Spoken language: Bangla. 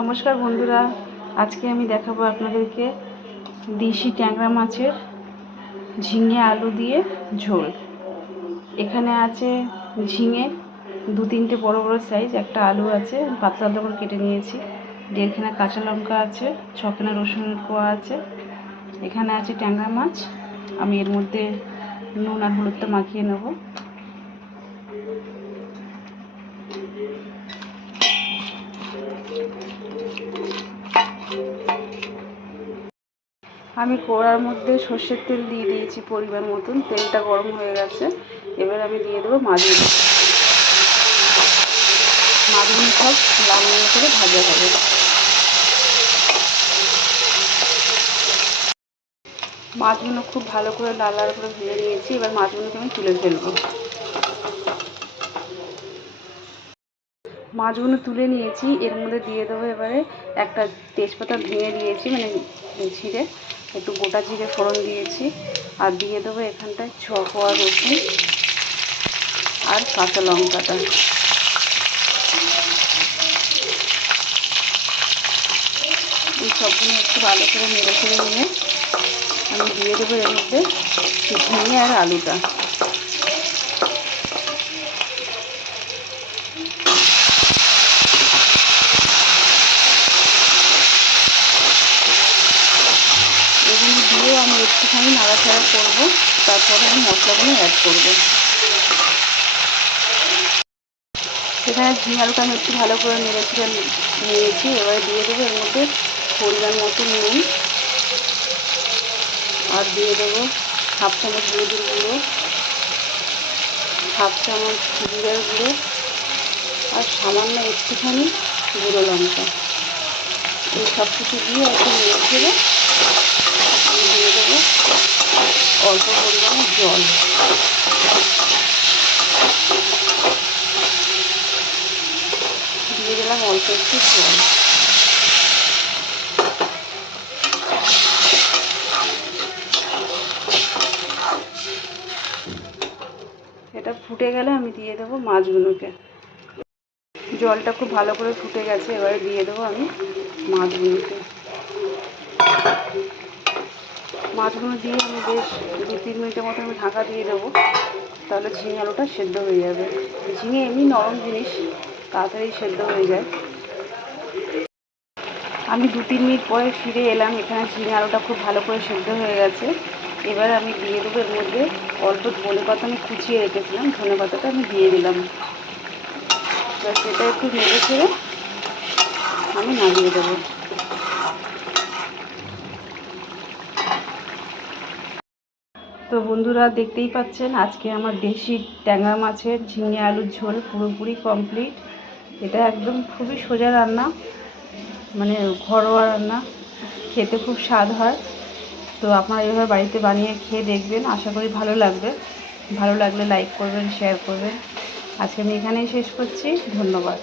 নমস্কার বন্ধুরা, আজকে আমি দেখাবো আপনাদেরকে দেশি ট্যাংরা মাছের ঝিঙে আলু দিয়ে ঝোল। এখানে আছে ঝিঙে 2-3টে বড় বড় সাইজ, একটা আলু আছে পাতলা পাতলা করে কেটে নিয়েছি, 1.5খানা কাঁচা লঙ্কা আছে, 6খানা রসুনের কোয়া আছে। এখানে আছে ট্যাংরা মাছ, আমি এর মধ্যে নুন আর হলুদটা মাখিয়ে নেব। আমি কড়ার মধ্যে সর্ষের তেল দিয়ে দিয়েছি পরিমাণ মতন। তেলটা গরম হয়ে গেছে, এবার আমি দিয়ে দেবো মাছগুলো। মাছগুলো সব লাল লাল করে ভাজা হবে। মাছগুলো খুব ভালো করে লাল লাল করে ভেজে নিয়েছি, এবার মাছগুলোকে আমি তুলে ফেলবো। মাছগুলো তুলে নিয়েছি, এর মধ্যে দিয়ে দেবো এবারে একটা তেজপাতা ভেঙে দিয়েছি, মানে ছিঁড়ে একটু গোটা জিরে ফোড়ন দিয়েছি, আর দিয়ে দেবো এখানটায় 6 কোয়া রসুন আর কাঁচা লঙ্কাটা। এই সবগুলো একটু ভালো করে নেড়ে ফেড়ে নিয়ে আমি দিয়ে দেবো এর মধ্যে ঝিঙে আর আলুটা। এগুলো দিয়ে আমি একটুখানি নাড়াচাড়া করবো, তারপরে আমি মশলাগুলো অ্যাড করবো। সেখানে ঝিঙে আলুটা আমি একটু ভালো করে নেড়ে ফেড়ে নিয়েছি, এবারে দিয়ে দেবো এর মধ্যে পরিমাণ মতো নুন, আর দিয়ে দেবো 1/2 চামচ হলুদের গুঁড়ো, 1/2 চামচ জিরের গুঁড়ো, আর সামান্য একটুখানি গুঁড়ো লঙ্কা। এই সব কিছু দিয়ে একটু নেড়ে ফেলে আমি দিয়ে দেবো অল্প পরিমাণে জল। দিয়ে দিলাম অল্প একটু জল। এটা ফুটে গেলে আমি দিয়ে দেবো মাছগুলোকে। জলটা খুব ভালো করে ফুটে গেছে, এবারে দিয়ে দেবো আমি মাছগুলোকে। মাছগুলো দিয়ে আমি বেশ 2-3 মিনিটের মতো আমি ঢাকা দিয়ে দেবো, তাহলে ঝিঙে আলুটা সেদ্ধ হয়ে যাবে। ঝিঙে এমনি নরম জিনিস, তাড়াতাড়ি সেদ্ধ হয়ে যায়। আমি 2-3 মিনিট পরে ফিরে এলাম, এখানে ঝিঙে আলুটা খুব ভালো করে সেদ্ধ হয়ে গেছে। এবার আমি দিয়ে দেবো এর মধ্যে অল্প ধনে পাতা, আমি কুচিয়ে রেখেছিলাম ধনে পাতাটা আমি দিয়ে দিলাম। সেটা একটু নেড়ে ছেড়ে আমি নামিয়ে দেবো। তো বন্ধুরা, দেখতেই পাচ্ছেন আজকে আমার দেশি ট্যাংরা মাছের ঝিঙে আলুর ঝোল পুরোপুরি কমপ্লিট। এটা একদম খুবই সোজা রান্না, মানে ঘরোয়া রান্না, খেতে খুব স্বাদ হয়। তো আপনারা এভাবে বাড়িতে বানিয়ে খেয়ে দেখবেন, আশা করি ভালো লাগবে। ভালো লাগলে লাইক করবেন, শেয়ার করবেন। আজকে আমি এখানেই শেষ করছি, ধন্যবাদ।